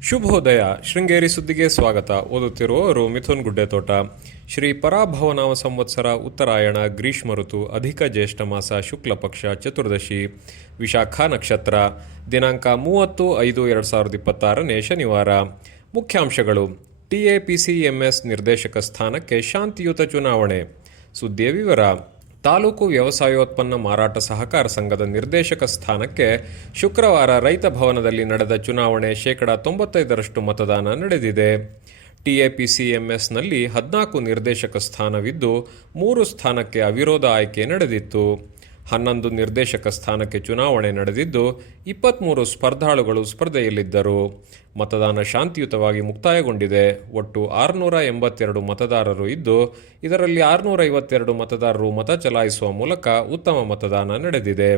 ಶುಭೋದಯ. ಶೃಂಗೇರಿ ಸುದ್ದಿಗೆ ಸ್ವಾಗತ. ಓದುತ್ತಿರುವವರು ಮಿಥುನ್ ಗುಡ್ಡೆತೋಟ. ಶ್ರೀ ಪರಾಭವನಾಮ ಸಂವತ್ಸರ ಉತ್ತರಾಯಣ ಗ್ರೀಷ್ಮ ಋತು ಅಧಿಕ ಜ್ಯೇಷ್ಠ ಮಾಸ ಶುಕ್ಲ ಪಕ್ಷ ಚತುರ್ದಶಿ ವಿಶಾಖ ನಕ್ಷತ್ರ ದಿನಾಂಕ 30/5/2026 ಶನಿವಾರ. ಮುಖ್ಯಾಂಶಗಳು. ಟಿಎಪಿಸಿಎಂಎಸ್ ನಿರ್ದೇಶಕ ಸ್ಥಾನಕ್ಕೆ ಶಾಂತಿಯುತ ಚುನಾವಣೆ. ಸುದ್ದಿಯ ವಿವರ. ತಾಲೂಕು ವ್ಯವಸಾಯೋತ್ಪನ್ನ ಮಾರಾಟ ಸಹಕಾರ ಸಂಘದ ನಿರ್ದೇಶಕ ಸ್ಥಾನಕ್ಕೆ ಶುಕ್ರವಾರ ರೈತ ಭವನದಲ್ಲಿ ನಡೆದ ಚುನಾವಣೆ 95% ಮತದಾನ ನಡೆದಿದೆ. ಟಿಎಪಿಸಿಎಂಎಸ್ನಲ್ಲಿ 14 ನಿರ್ದೇಶಕ ಸ್ಥಾನವಿದ್ದು 3 ಸ್ಥಾನಕ್ಕೆ ಅವಿರೋಧ ಆಯ್ಕೆ ನಡೆದಿತ್ತು. 11 ನಿರ್ದೇಶಕ ಸ್ಥಾನಕ್ಕೆ ಚುನಾವಣೆ ನಡೆದಿದ್ದು 23 ಸ್ಪರ್ಧಾಳುಗಳು ಸ್ಪರ್ಧೆಯಲ್ಲಿದ್ದರು. ಮತದಾನ ಶಾಂತಿಯುತವಾಗಿ ಮುಕ್ತಾಯಗೊಂಡಿದೆ. ಒಟ್ಟು 682 ಮತದಾರರು ಇದ್ದು, ಇದರಲ್ಲಿ 652 ಮತದಾರರು ಮತ ಚಲಾಯಿಸುವ ಮೂಲಕ ಉತ್ತಮ ಮತದಾನ ನಡೆದಿದೆ.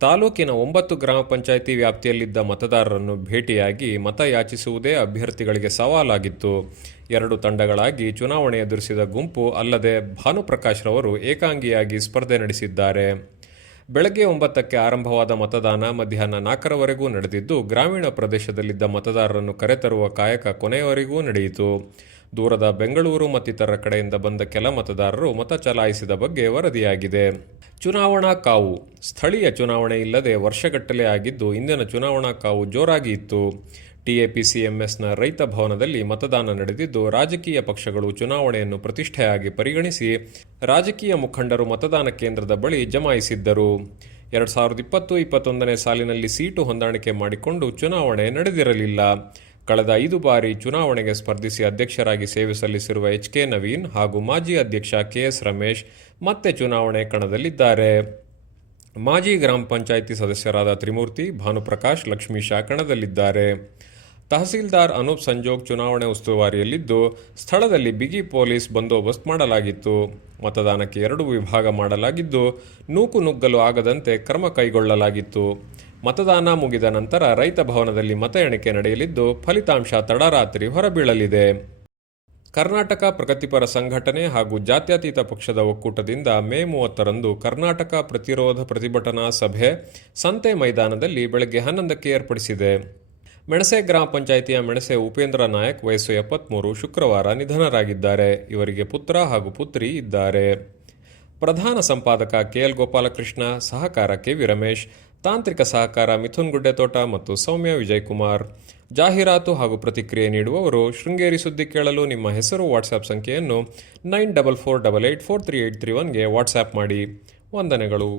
ತಾಲೂಕಿನ 9 ಗ್ರಾಮ ಪಂಚಾಯಿತಿ ವ್ಯಾಪ್ತಿಯಲ್ಲಿದ್ದ ಮತದಾರರನ್ನು ಭೇಟಿಯಾಗಿ ಮತ ಯಾಚಿಸುವುದೇ ಅಭ್ಯರ್ಥಿಗಳಿಗೆ ಸವಾಲಾಗಿತ್ತು. 2 ತಂಡಗಳಾಗಿ ಚುನಾವಣೆ ಎದುರಿಸಿದ ಗುಂಪು ಅಲ್ಲದೆ ಭಾನುಪ್ರಕಾಶ್ ರವರು ಏಕಾಂಗಿಯಾಗಿ ಸ್ಪರ್ಧೆ ನಡೆಸಿದ್ದಾರೆ. ಬೆಳಗ್ಗೆ 9ಕ್ಕೆ ಆರಂಭವಾದ ಮತದಾನ ಮಧ್ಯಾಹ್ನ 4ರವರೆಗೂ ನಡೆದಿದ್ದು, ಗ್ರಾಮೀಣ ಪ್ರದೇಶದಲ್ಲಿದ್ದ ಮತದಾರರನ್ನು ಕರೆತರುವ ಕಾಯಕ ಕೊನೆಯವರೆಗೂ ನಡೆಯಿತು. ದೂರದ ಬೆಂಗಳೂರು ಮತ್ತಿತರ ಕಡೆಯಿಂದ ಬಂದ ಕೆಲ ಮತದಾರರು ಮತ ಚಲಾಯಿಸಿದ ಬಗ್ಗೆ ವರದಿಯಾಗಿದೆ. ಚುನಾವಣಾ ಕಾವು. ಸ್ಥಳೀಯ ಚುನಾವಣೆ ಇಲ್ಲದೆ ವರ್ಷಗಟ್ಟಲೆ ಆಗಿದ್ದು, ಇಂದಿನ ಚುನಾವಣಾ ಕಾವು ಜೋರಾಗಿ ಇತ್ತು. ಟಿಎಪಿಸಿಎಂಎಸ್ನ ರೈತ ಭವನದಲ್ಲಿ ಮತದಾನ ನಡೆದಿದ್ದು, ರಾಜಕೀಯ ಪಕ್ಷಗಳು ಚುನಾವಣೆಯನ್ನು ಪ್ರತಿಷ್ಠೆಯಾಗಿ ಪರಿಗಣಿಸಿ ರಾಜಕೀಯ ಮುಖಂಡರು ಮತದಾನ ಕೇಂದ್ರದ ಬಳಿ ಜಮಾಯಿಸಿದ್ದರು. 2020-21ನೇ ಸಾಲಿನಲ್ಲಿ ಸೀಟು ಹೊಂದಾಣಿಕೆ ಮಾಡಿಕೊಂಡು ಚುನಾವಣೆ ನಡೆದಿರಲಿಲ್ಲ. ಕಳೆದ 5 ಬಾರಿ ಚುನಾವಣೆಗೆ ಸ್ಪರ್ಧಿಸಿ ಅಧ್ಯಕ್ಷರಾಗಿ ಸೇವೆ ಸಲ್ಲಿಸಿರುವ ಎಚ್.ಕೆ. ನವೀನ್ ಹಾಗೂ ಮಾಜಿ ಅಧ್ಯಕ್ಷ ಕೆ.ಎಸ್. ರಮೇಶ್ ಮತ್ತೆ ಚುನಾವಣೆ ಕಣದಲ್ಲಿದ್ದಾರೆ. ಮಾಜಿ ಗ್ರಾಮ ಪಂಚಾಯಿತಿ ಸದಸ್ಯರಾದ ತ್ರಿಮೂರ್ತಿ, ಭಾನುಪ್ರಕಾಶ್, ಲಕ್ಷ್ಮೀಶ ಕಣದಲ್ಲಿದ್ದಾರೆ. ತಹಸೀಲ್ದಾರ್ ಅನೂಪ್ ಸಂಜೋಗ್ ಚುನಾವಣೆ ಉಸ್ತುವಾರಿಯಲ್ಲಿದ್ದು, ಸ್ಥಳದಲ್ಲಿ ಬಿಗಿ ಪೊಲೀಸ್ ಬಂದೋಬಸ್ತ್ ಮಾಡಲಾಗಿತ್ತು. ಮತದಾನಕ್ಕೆ 2 ವಿಭಾಗ ಮಾಡಲಾಗಿದ್ದು, ನೂಕುನುಗ್ಗಲು ಆಗದಂತೆ ಕ್ರಮ ಕೈಗೊಳ್ಳಲಾಗಿತ್ತು. ಮತದಾನ ಮುಗಿದ ನಂತರ ರೈತ ಭವನದಲ್ಲಿ ಮತ ಎಣಿಕೆ ನಡೆಯಲಿದ್ದು, ಫಲಿತಾಂಶ ತಡರಾತ್ರಿ ಹೊರಬೀಳಲಿದೆ. ಕರ್ನಾಟಕ ಪ್ರಗತಿಪರ ಸಂಘಟನೆ ಹಾಗೂ ಜಾತ್ಯತೀತ ಪಕ್ಷದ ಒಕ್ಕೂಟದಿಂದ ಮೇ 30ರಂದು ಕರ್ನಾಟಕ ಪ್ರತಿರೋಧ ಪ್ರತಿಭಟನಾ ಸಭೆ ಸಂತೆ ಮೈದಾನದಲ್ಲಿ ಬೆಳಗ್ಗೆ 11ಕ್ಕೆ ಏರ್ಪಡಿಸಿದೆ. ಮೆಣಸೆ ಗ್ರಾಮ ಪಂಚಾಯಿತಿಯ ಮೆಣಸೆ ಉಪೇಂದ್ರ ನಾಯಕ್ ವಯಸ್ಸು 73 ಶುಕ್ರವಾರ ನಿಧನರಾಗಿದ್ದಾರೆ. ಇವರಿಗೆ ಪುತ್ರ ಹಾಗೂ ಪುತ್ರಿ ಇದ್ದಾರೆ. ಪ್ರಧಾನ ಸಂಪಾದಕ ಕೆಎಲ್ ಗೋಪಾಲಕೃಷ್ಣ, ಸಹಕಾರ ಕೆ.ವಿ. ರಮೇಶ್, ತಾಂತ್ರಿಕ ಸಹಕಾರ ಮಿಥುನ್ ಗುಡ್ಡೆತೋಟ ಮತ್ತು ಸೌಮ್ಯ ವಿಜಯಕುಮಾರ್. ಜಾಹೀರಾತು ಹಾಗೂ ಪ್ರತಿಕ್ರಿಯೆ ನೀಡುವವರು. ಶೃಂಗೇರಿ ಸುದ್ದಿ ಕೇಳಲು ನಿಮ್ಮ ಹೆಸರು ವಾಟ್ಸ್ಆ್ಯಪ್ ಸಂಖ್ಯೆಯನ್ನು 9448843831ಗೆ ವಾಟ್ಸ್ಆ್ಯಪ್ ಮಾಡಿ. ವಂದನೆಗಳು.